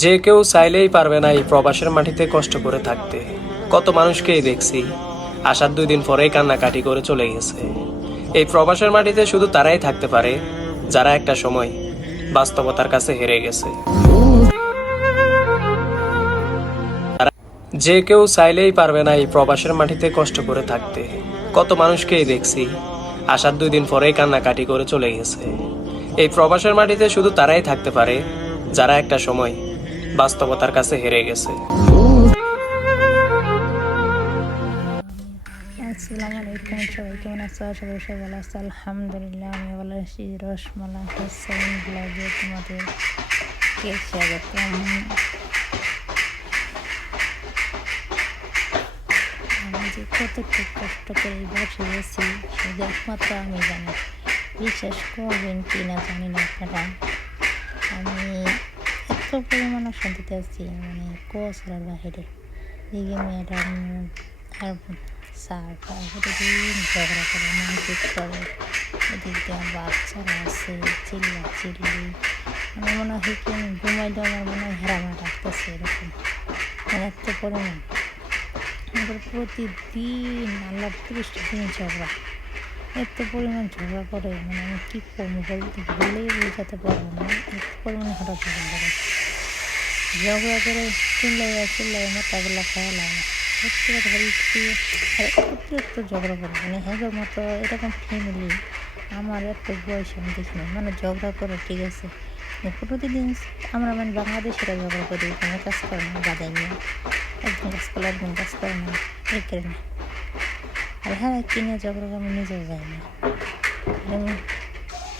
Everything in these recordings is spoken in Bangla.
যে কেউ চাইলেই পারবে না এই প্রবাসের মাটিতে কষ্ট করে থাকতে। কত মানুষকেই দেখছি আসার দুই দিন পরেই কান্নাকাটি করে চলে গেছে। এই প্রবাসের মাটিতে শুধু তারাই থাকতে পারে, যারা একটা সময় বাস্তবতার কাছে হেরে গেছে। যে কেউ চাইলেই পারবে না এই প্রবাসের মাটিতে কষ্ট করে থাকতে। কত মানুষকেই দেখছি আসার দুই দিন পরেই কান্নাকাটি করে চলে গেছে। এই প্রবাসের মাটিতে শুধু তারাই থাকতে পারে, যারা একটা সময় বাস্তবতার কাছে হেরে গেছে। আসসালামু আলাইকুম সবাই, কেমন আছো? করি সবাই ভালো আছো। আলহামদুলিল্লাহ, আমি ভালো আছি। রসমালাই হোসেন ব্লগে তোমাদের কে স্বাগতম? আমি যে কতটুকু কষ্ট করে বসে গেছি শুধু একমাত্র আমি জানি। বিশ্বাস করবেন কি না জানি না আপনারা। আমি পরিমাণ শান্তিতে আছি মানে কোসরার বাহিরে দিকে ম্যাডাম আর স্যার প্রতিদিন ঝগড়া করে, মারপিট করে। এদিক দিয়ে বাচ্চারা আছে চিল্লা চিল্লি আমার মনে হয় কি, আমি ঘুমাইলে আমার মনে হয় হেরামা ডাকতেছে এরকম। মানে এত পরিমাণ। আমাদের প্রতিদিন আল্লাহ তিরিশটা দিন ঝগড়া। এত পরিমাণ ঝগড়া করে মানে আমি কী করব বলতে বলেই বোঝাতে পারব না। এত পরিমাণে হঠাৎ করে। ঝগড়া করে চিল্লাই চিল্লাই মোটাগুলা খাওয়া লাগে সত্যি কথা বলছি আর অতিরিক্ত ঝগড়া করে মানে হ্যাগের মতো এরকম ফ্যামিলি আমার এত বয়স আমি দেখিনি মানে ঝগড়া করে ঠিক আছে প্রতিদিন আমরা মানে বাংলাদেশেরা ঝগড়া করি কোনো কাজ করে না বাদাই নিয়ে একদিন কাজ করলে একদিন কাজ করে না এই করে না আর হ্যাঁ কিনে ঝগড়া আমি নিজেও যাই না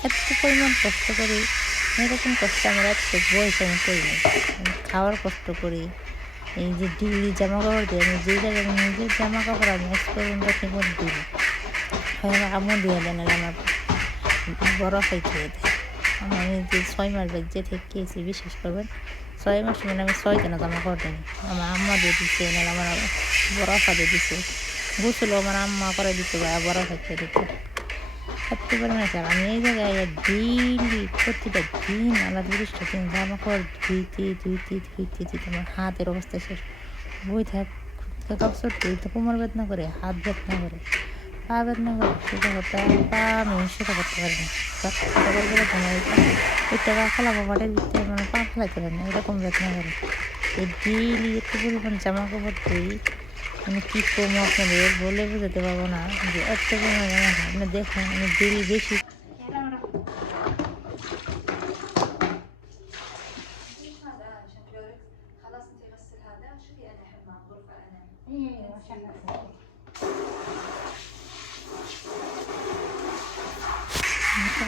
এত পরিমাণ কষ্ট করি এরকম কষ্ট আমরা বয়স আমি করি না। আমি খাওয়ার কষ্ট করি। এই যে ডিগ্রি জামা কাপড় দিই, আমি যে জায়গায় নিজের জামা কাপড় আমি পর্যন্ত ঠিক দিই না। হয় আমার আম্মু দিয়ে আর আমার বড় হয়ে দিয়ে। দেয় আমি যে ছয় মাস ব্যাগ যে থেকে গিয়েছি বিশ্বাস করবেন, ছয় মাস মানে আমি ছয় দিন জামা কাপড় দিই। আমার আম্মা দিয়ে দিচ্ছে না আমার বড় দিয়ে দিচ্ছে গোসলও আমার আম্মা করে দিতে বা বড় হচ্ছে দিচ্ছে সত্যি না স্যার আমি এই জায়গায় ডেইলি, প্রতিটা দিন আলাদা তিরিশটা দিন জামা কাপড় ধুইতে ধুইতে ধুইতে ধুইতে আমার হাতের অবস্থা শেষ। বই থাক কাপড় ধুইতে কোমর বেদনা করে, হাত বেদনা করে, পা বেদনা করে, সেটা করতে পা আমি সেটা করতে পারি না। সেটা করতে পারব না ওইটা পা ফেলাবো পাটের ভিতরে মানে পা ফেলাইতে পারি না, এরকম বেদনা করে। এই ডেইলি এত পরিমাণ জামা কাপড় ধুই আমি কী করব আপনাদের? বলে বোঝাতে পারব না। যে এত পরিমাণ জামা কাপড় আপনি দেখেন, আমি ডেইলি বেশি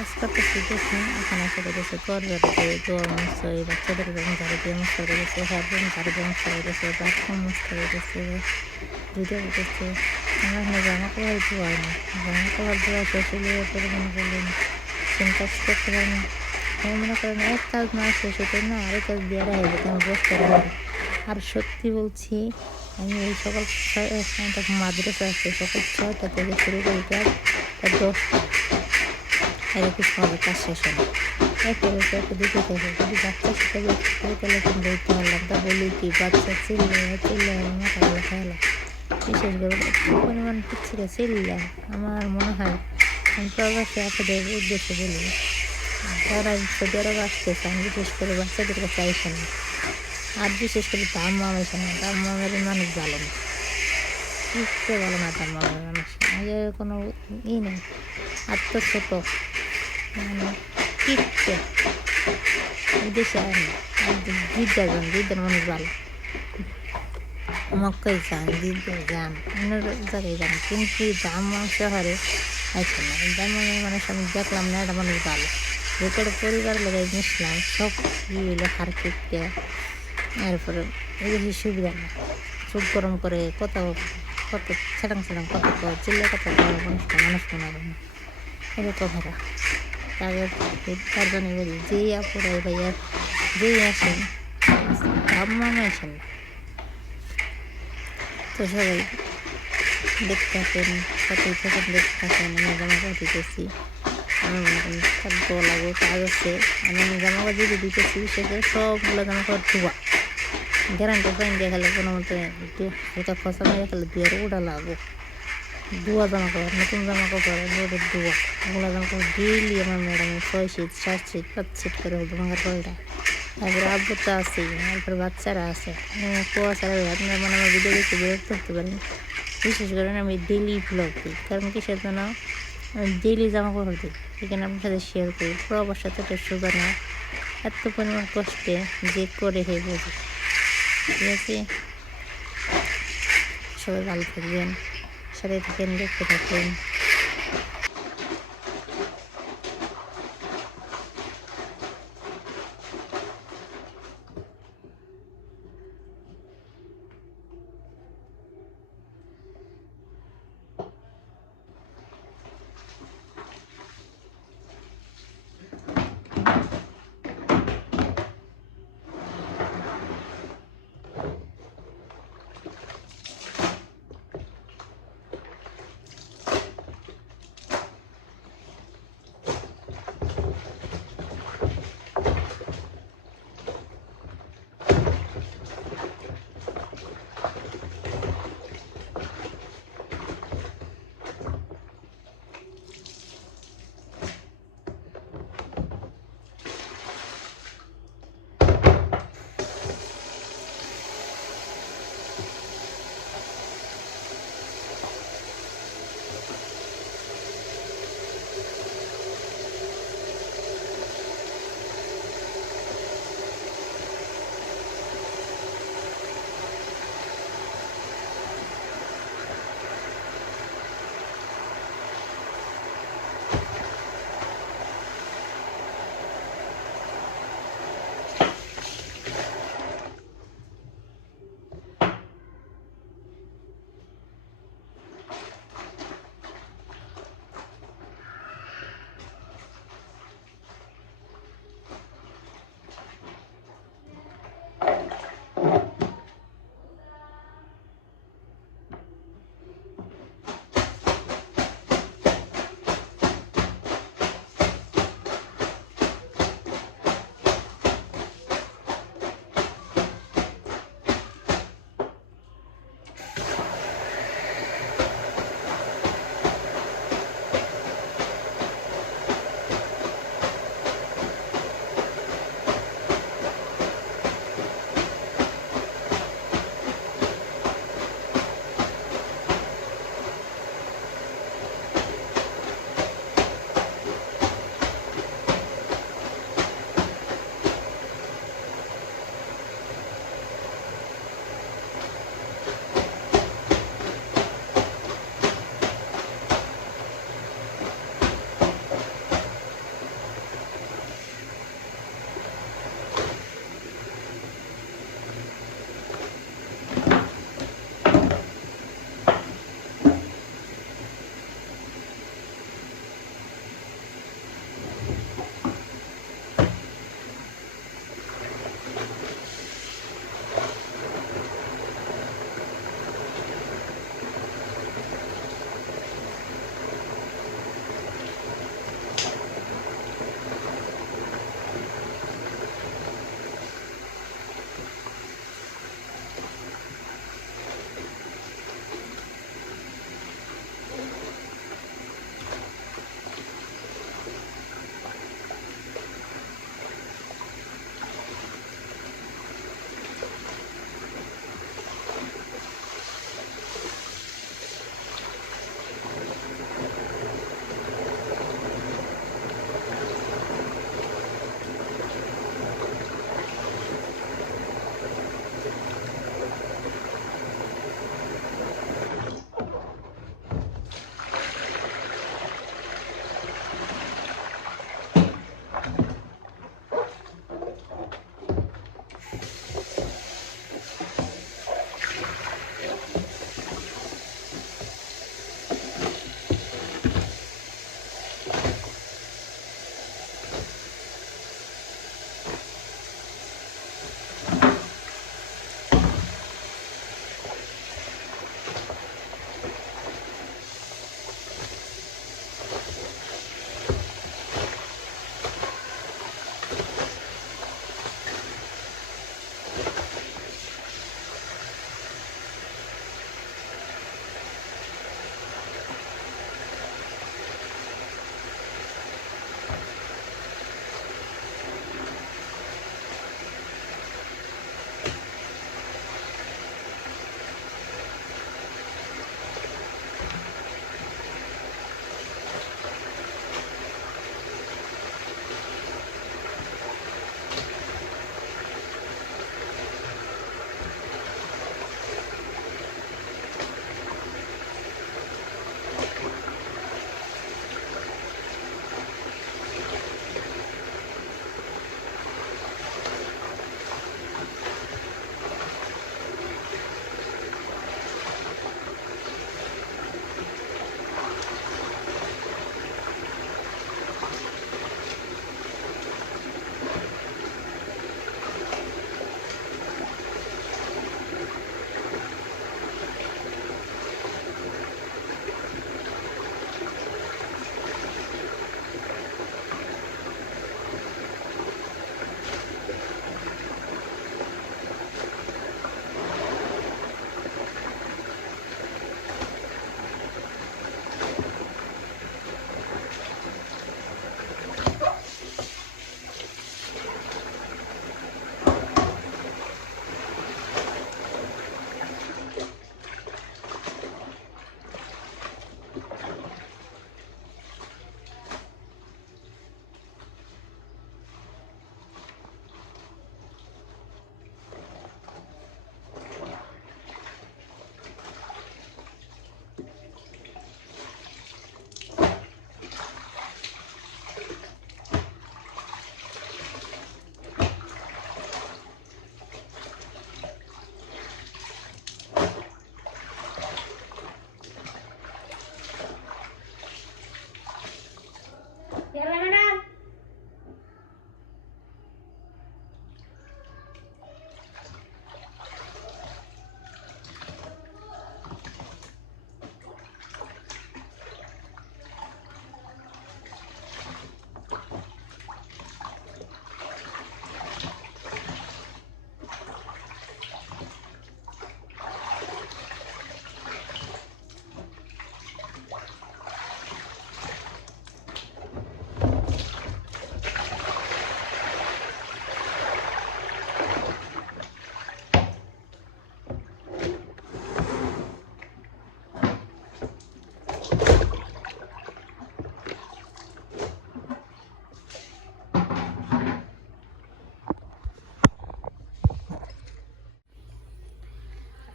কাজ করতেছি দেখুন এখন এসে গেছে বেড়াতে ঘর হয়ে, বাচ্চাদের দিয়ে হয়ে গেছে হাত রুম ঝাড়ু দিয়ে হয়ে গেছে বাথরুম হয়ে গেছে দুটো উঠেছে আমার এখানে জামা কাপড় না। জামা কাপড় মনে করলেন কাজ করতে পারি না। আমি মনে করেন এক কাজ না শেষ হতো না আরেক কাজ হয়ে যেত আমি বসতে পারি আর সত্যি বলছি, আমি এই সকাল ছয় মাদ্রাসা আছে, সকাল ছয়টা থেকে শুরু করি কাজ দশটা এরকম সবাই কাজ শেষ হয় একে একে একে দিতে থাকে যদি বাচ্চার সাথে করে তাহলে কিন্তু ধরতে পারলাম। তা বলি কি, বাচ্চা চিল্লে চিল্লে মাথা গেলে খাইলাম বিশেষ করে একটু পরিমাণ পিচ্ছিরে চিল্লা আমার মনে হয়, আমি প্রবাসী আপনাদের উদ্দেশ্যে বলি। যারা সৌদি আরব আসতেছে, আমি বিশেষ করে বাচ্চাদের কাছে আইসে না। আর বিশেষ করে দাম মাম আইসে না। দাম মামের মানুষ ভালো না। একটু ভালো না দাম মামের মানুষ। কোনো ই নেই। আর তো ছোটো। কিপটে বিদেশে একদম জিদ্দার যান জিদ্দার মানুষ ভালো। মক্কাই যান জিদ্দার যান। অন্য জায়গায় যান কিন্তু দাম শহরে আছে না। দাম মানুষ আমি দেখলাম না, এটা মানুষ ভালো। যেটা পরিবার লাগাই মিশলাম, সব ই হইল হার কিপটে এরপরে বেশি সুবিধা না চুপ গরম করে কত কত ছেড়াং ছেড়াং কত চিল্লে কত মানুষটা মানুষ মনে হবে না। এটা তো ভাড়া তাদের তার জন্য বলি যেই আপুরাই ভাইয়া যেই আসেন, আম্মা আসেন তো সবাই দেখতে থাকেন কতই থাকেন দেখতে থাকেন আমি জামা কাপড় দিতেছি লাগো কাজ আছে, আমি জামা কাপড় যদি দিতেছি সেটা সবগুলো জামা কাপড় ধোয়া। গ্যারান্টি ফাইন দিয়ে খেলে কোনো মতে এটা খসা মেরে খেলে দুয়ার ওটা লাগো ধোয়া জামা কাপড়, নতুন জামা কাপড় ধোয়া ওগুলো জামা কাপড় ডেইলি আমার ম্যাডামের ছয় শীত সাত শীত পাঁচ শীত করে হতো ভাঙার পাল্টা তারপরে আব্বু তো আছেই তারপরে বাচ্চারা আছে। কুয়াশারা আপনার মানে আমার ভিডিও দেখতে বিরক্ত হতে পারেন। বিশেষ করে আমি ডেইলি ব্লগ দিই, কারণ কিসের জন্য আমি ডেইলি জামা কাপড় দিই। এখানে আপনার সাথে শেয়ার করি প্রবার সাথে তো সুগার না, এত পরিমাণ কষ্টে যে করে হে বোঝে। ঠিক আছে? সবাই ভালো থাকবেন। সাথে থাকেন দেখতে থাকেন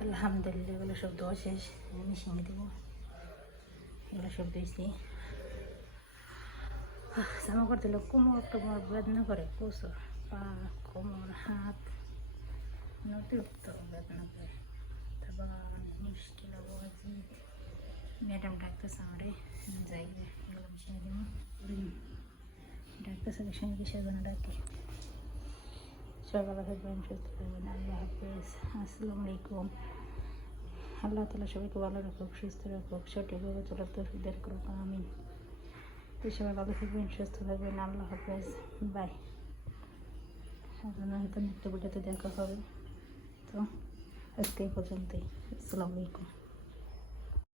আলহামদুলিল্লাহ, এগুলো সব ধোয়া শেষ। মিশিয়ে দেবো। এগুলো সব দিয়েছি। জামা করতে হলে কোমর টোমর বেদনা করে, প্রচুর। পা, কোমর, হাত অতিরিক্ত বেদনা করে। তারপর মুশকিল ম্যাডাম ডাকতেছে আমারে যাই এগুলো মিশিয়ে দেবো। ডাকতেছে সঙ্গে কিসের জন্য ডাকি? সকালে থাকবেন, সুস্থ থাকবেন। আল্লাহ হাফেজ। আসসালামু আলাইকুম। আল্লাহ তালা সবাইকে ভালো রাখুক, সুস্থ রাখুক, সঠিকভাবে চলার তো করুক আমি তো সবাই ভালো থাকবেন, সুস্থ থাকবেন, আল্লাহ হাফেজ, বাই। হয়তো নিত্য ভিডিওতে দেখা হবে। তো, আজকে পর্যন্ত পর্যন্তই। আসসালামু আলাইকুম।